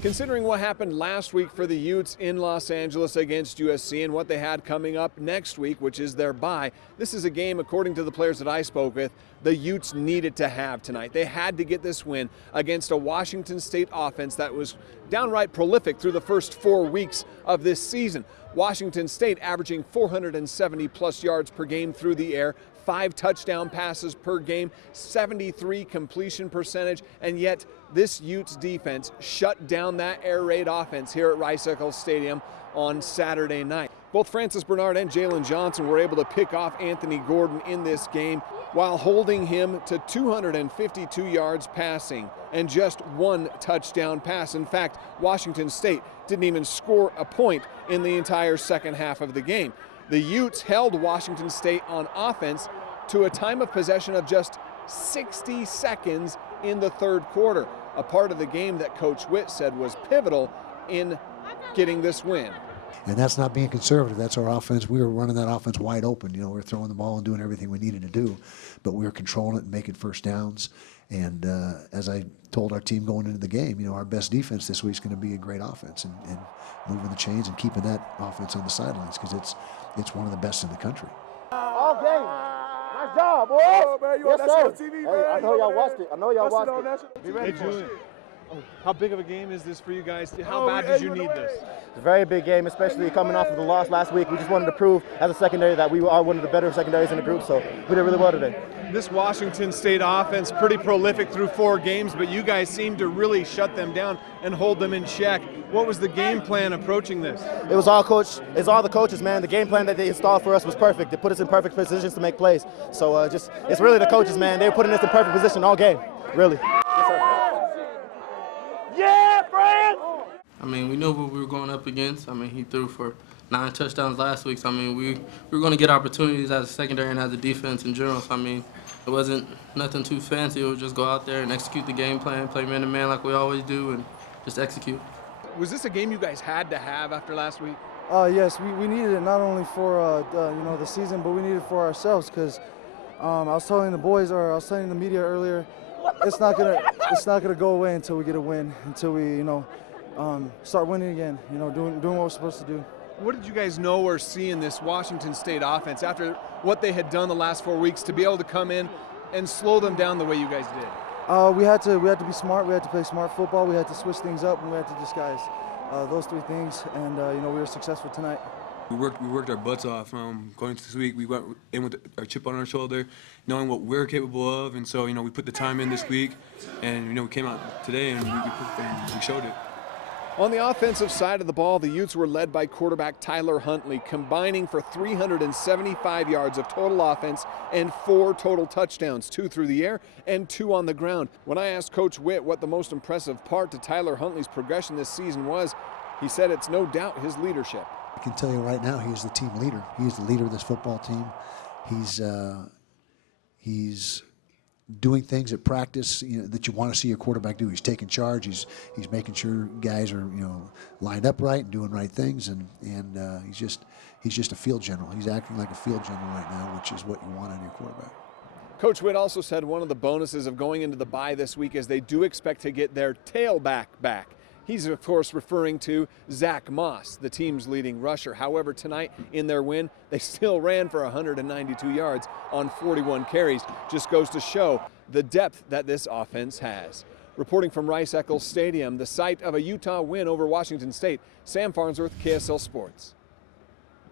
Considering what happened last week for the Utes in Los Angeles against USC and what they had coming up next week, which is their bye, this is a game, according to the players that I spoke with, the Utes needed to have tonight. They had to get this win against a Washington State offense that was downright prolific through the first 4 weeks of this season. Washington State averaging 470 plus yards per game through the air, 5 touchdown passes per game, 73 completion percentage, and yet this Utes defense shut down that air raid offense here at Rice-Eccles Stadium on Saturday night. Both Francis Bernard and Jalen Johnson were able to pick off Anthony Gordon in this game while holding him to 252 yards passing and just 1 touchdown pass. In fact, Washington State didn't even score a point in the entire second half of the game. The Utes held Washington State on offense to a time of possession of just 60 seconds in the third quarter, a part of the game that Coach Witt said was pivotal in getting this win. And that's not being conservative. That's our offense. We were running that offense wide open. You know, we were throwing the ball and doing everything we needed to do, but we were controlling it and making first downs. And as I told our team going into the game, you know, our best defense this week is going to be a great offense and moving the chains and keeping that offense on the sidelines because it's one of the best in the country. All game. Nice job, boys. Oh, man, you yes, on national sir. TV, Hey, man. I know y'all watched it. I know y'all watched it. Be ready for it. How big of a game is this for you guys? How bad did you need this? It's a very big game, especially coming off of the loss last week. We just wanted to prove as a secondary that we are one of the better secondaries in the group, so we did really well today. This Washington State offense pretty prolific through 4 games, but you guys seem to really shut them down and hold them in check. What was the game plan approaching this? It was all the coaches, man. The game plan that they installed for us was perfect. They put us in perfect positions to make plays. So it's really the coaches, man. They were putting us in perfect position all game, really. Yes, sir. Yeah, friends! I mean, we knew what we were going up against. I mean, he threw for 9 touchdowns last week. So, I mean, we were going to get opportunities as a secondary and as a defense in general. So, I mean, it wasn't nothing too fancy. It was just go out there and execute the game plan, play man-to-man like we always do, and just execute. Was this a game you guys had to have after last week? Yes, we needed it not only for the season, but we needed it for ourselves because I was telling the boys, or I was telling the media earlier, it's not gonna go away until we get a win, until we start winning again. You know, doing what we're supposed to do. What did you guys know or see in this Washington State offense after what they had done the last 4 weeks to be able to come in and slow them down the way you guys did? We had to be smart. We had to play smart football. We had to switch things up, and we had to disguise those 3 things. And we were successful tonight. We worked our butts off. Going into this week, we went in with our chip on our shoulder, knowing what we're capable of, and so we put the time in this week, and we came out today and we showed it. On the offensive side of the ball, the Utes were led by quarterback Tyler Huntley, combining for 375 yards of total offense and 4 total touchdowns, 2 through the air and 2 on the ground. When I asked Coach Witt what the most impressive part to Tyler Huntley's progression this season was, he said it's no doubt his leadership. I can tell you right now, he's the team leader. He's the leader of this football team. He's doing things at practice that you want to see your quarterback do. He's taking charge. He's making sure guys are lined up right and doing right things. And he's just a field general. He's acting like a field general right now, which is what you want in your quarterback. Coach Witt also said one of the bonuses of going into the bye this week is they do expect to get their tailback back. He's, of course, referring to Zach Moss, the team's leading rusher. However, tonight in their win, they still ran for 192 yards on 41 carries. Just goes to show the depth that this offense has. Reporting from Rice-Eccles Stadium, the site of a Utah win over Washington State, Sam Farnsworth, KSL Sports.